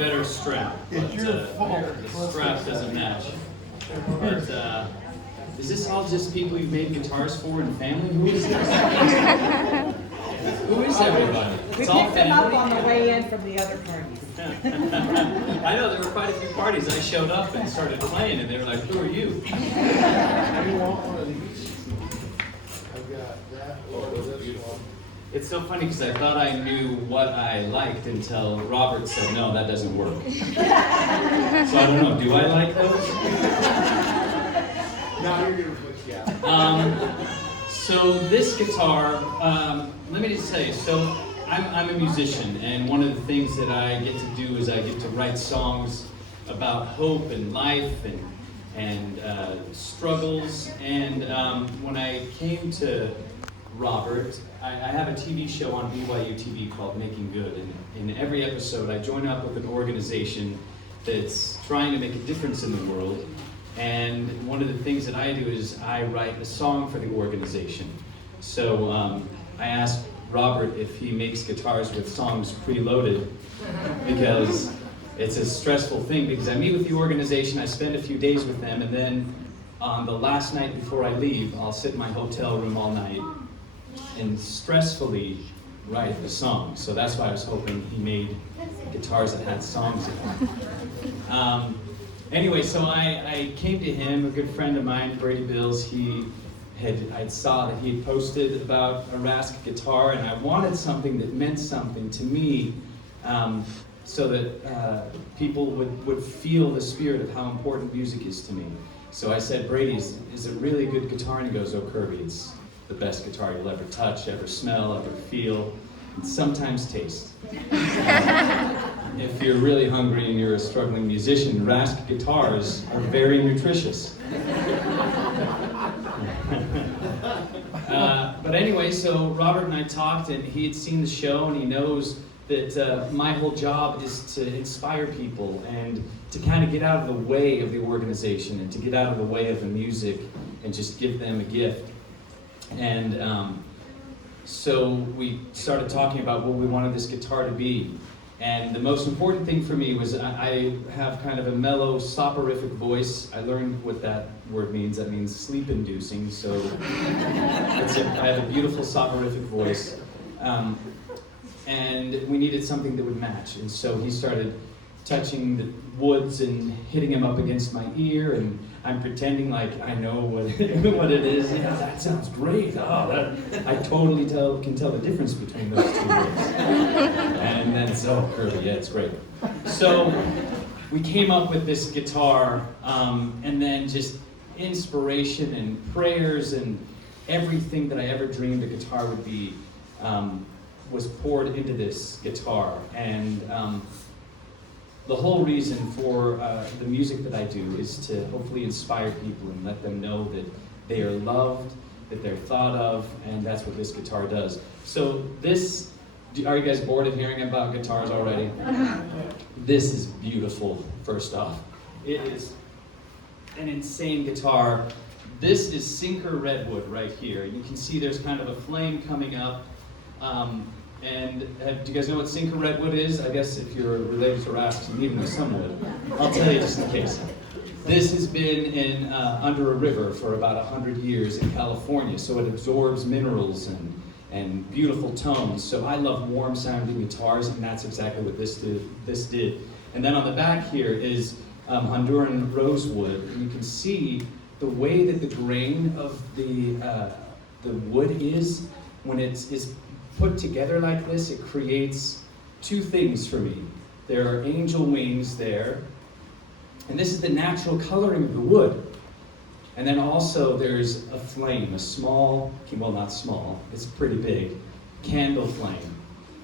better strap, but the strap doesn't match. But is this all just people you've made guitars for and family? Who is this? Who is everybody? We It's all picked them up family. on the way in from the other parties. I know there were quite a few parties. I showed up and started playing, and they were like, "Who are you?" You want one of these? I've got that or this one. It's so funny because I thought I knew what I liked until Robert said, "No, that doesn't work." So I don't know. Do I like those? No, you're gonna put yeah. So this guitar, let me just tell you. So I'm a musician, and one of the things that I get to do is I get to write songs about hope and life and struggles. And when I came to Robert, I have a TV show on BYU TV called Making Good, and in every episode I join up with an organization that's trying to make a difference in the world. And one of the things that I do is I write a song for the organization. So I asked Robert if he makes guitars with songs preloaded, because it's a stressful thing, because I meet with the organization, I spend a few days with them, and then on the last night before I leave, I'll sit in my hotel room all night and stressfully write a song. So that's why I was hoping he made guitars that had songs in them. Anyway, so I came to him, a good friend of mine, Brady Bills. I saw that he had posted about a Rask guitar, and I wanted something that meant something to me, so that people would feel the spirit of how important music is to me. So I said, "Brady, is it really a good guitar?" And he goes, "Oh, Kirby, it's the best guitar you'll ever touch, ever smell, ever feel, and sometimes taste." If you're really hungry and you're a struggling musician, Rask guitars are very nutritious. But anyway, so Robert and I talked, and he had seen the show, and he knows that my whole job is to inspire people and to kind of get out of the way of the organization and to get out of the way of the music and just give them a gift. And so we started talking about what we wanted this guitar to be. And the most important thing for me was I have kind of a mellow, soporific voice. I learned what that word means. That means sleep-inducing. So I have a beautiful soporific voice. And we needed something that would match. And so he started touching the woods and hitting them up against my ear, and I'm pretending like I know what it is. Yeah, that sounds great. Oh, I totally can tell the difference between those two words. And then Kirby, yeah, it's great. So we came up with this guitar, and then just inspiration and prayers and everything that I ever dreamed a guitar would be was poured into this guitar. And the whole reason for the music that I do is to hopefully inspire people and let them know that they are loved, that they're thought of, and that's what this guitar does. So this, are you guys bored of hearing about guitars already? This is beautiful, first off. It is an insane guitar. This is Sinker Redwood right here. You can see there's kind of a flame coming up. And do you guys know what Sinker Redwood is? I guess if you're related to Rask, you need to know some wood. I'll tell you just in case. This has been under a river for about 100 years in California, so it absorbs minerals and beautiful tones. So I love warm sounding guitars, and that's exactly what this did. And then on the back here is Honduran rosewood. And you can see the way that the grain of the wood is when it's put together like this. It creates two things for me. There are angel wings there, and this is the natural coloring of the wood. And then also there's a flame, a small, well, not small, it's pretty big, candle flame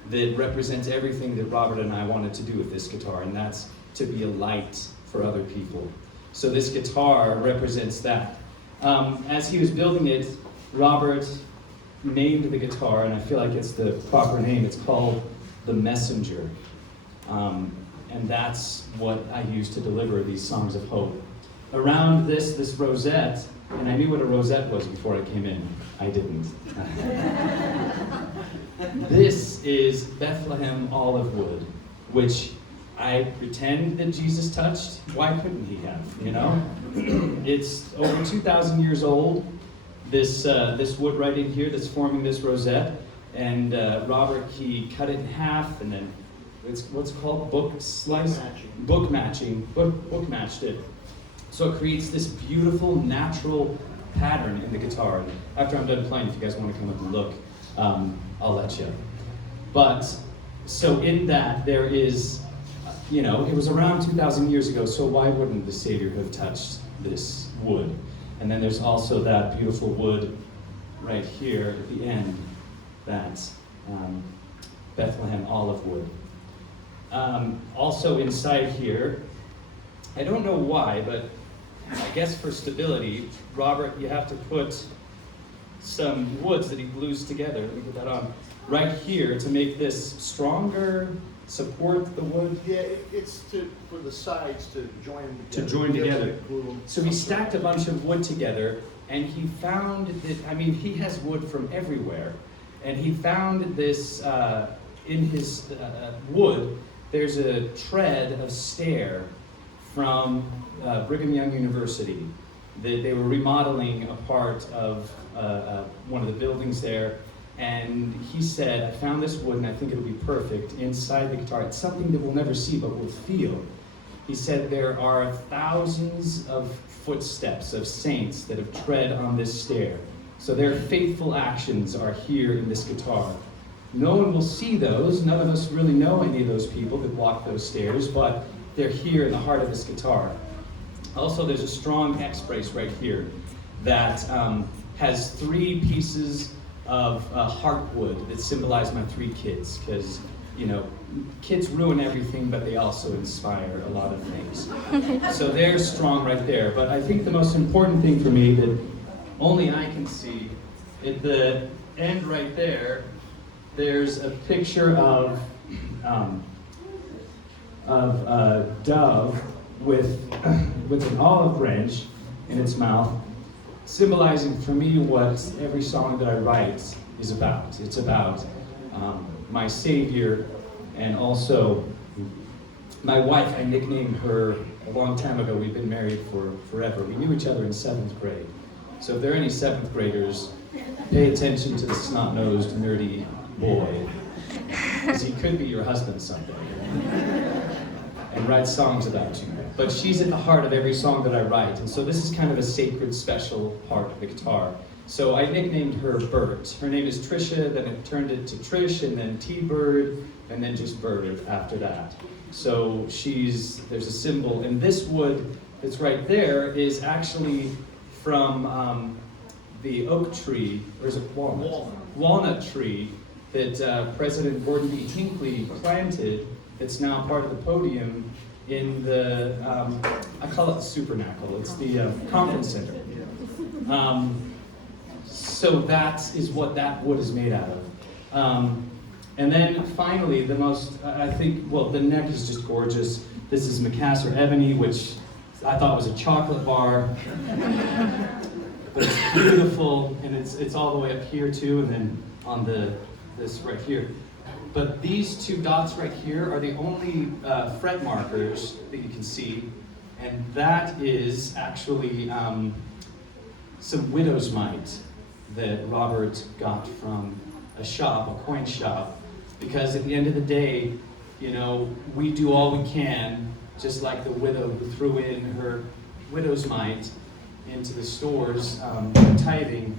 that represents everything that Robert and I wanted to do with this guitar, and that's to be a light for other people. So this guitar represents that. As he was building it, Robert named the guitar, and I feel like it's the proper name. It's called The Messenger. And that's what I use to deliver these songs of hope. Around this rosette, and I knew what a rosette was before I came in. I didn't. This is Bethlehem olive wood, which I pretend that Jesus touched. Why couldn't he have, you know? It's over 2,000 years old, this wood right in here that's forming this rosette. And Robert, he cut it in half, and then it's what's it called, book slice? Book matching. Book matched it. So it creates this beautiful, natural pattern in the guitar. And after I'm done playing, if you guys want to come up and look, I'll let you. But, so in that, there is, you know, it was around 2,000 years ago, so why wouldn't the Savior have touched this wood? And then there's also that beautiful wood right here at the end, that Bethlehem olive wood. Also inside here, I don't know why, but I guess for stability, Robert, you have to put some woods that he glues together. Let me put that on right here to make this stronger, support the wood. Yeah, it's for the sides to join together. To join together. Glue. So he stacked a bunch of wood together, and he found that, I mean, he has wood from everywhere. And he found this, in his wood, there's a tread of stair from Brigham Young University. They were remodeling a part of one of the buildings there, and he said, I found this wood and I think it'll be perfect inside the guitar. It's something that we'll never see but we'll feel. He said there are thousands of footsteps of saints that have tread on this stair. So their faithful actions are here in this guitar. No one will see those. None of us really know any of those people that walk those stairs, but they're here in the heart of this guitar. Also, there's a strong X brace right here that has 3 pieces of heartwood that symbolize my 3 kids, because, you know, kids ruin everything, but they also inspire a lot of things. So they're strong right there. But I think the most important thing for me that only I can see, at the end right there, there's a picture of a dove with an olive branch in its mouth, symbolizing for me what every song that I write is about. It's about my Savior, and also my wife. I nicknamed her a long time ago. We've been married for forever. We knew each other in 7th grade. So if there are any 7th graders, pay attention to the snot-nosed, nerdy boy, because he could be your husband someday and write songs about you. But she's at the heart of every song that I write, and so this is kind of a sacred, special part of the guitar. So I nicknamed her Bert. Her name is Trisha, then it turned it to Trish, and then T-Bird, and then just Bird after that. So there's a symbol, and this wood that's right there is actually from the oak tree, or is it walnut? Walnut tree that President Gordon B. Hinckley planted, that's now part of the podium in the, I call it the Supernacle, it's the conference center. So that is what that wood is made out of. And then finally, the most, I think, well, the neck is just gorgeous. This is Macassar ebony, which I thought was a chocolate bar. But it's beautiful, and it's all the way up here too, and then on this right here. But these 2 dots right here are the only fret markers that you can see, and that is actually some widow's mite that Robert got from a shop, a coin shop, because at the end of the day, you know, we do all we can, just like the widow who threw in her widow's mite into the stores, tithing,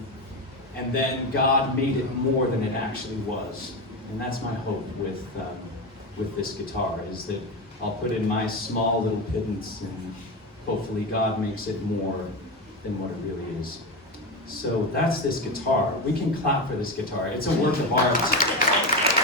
and then God made it more than it actually was. And that's my hope with this guitar, is that I'll put in my small little pittance, and hopefully God makes it more than what it really is. So that's this guitar. We can clap for this guitar. It's a work of art.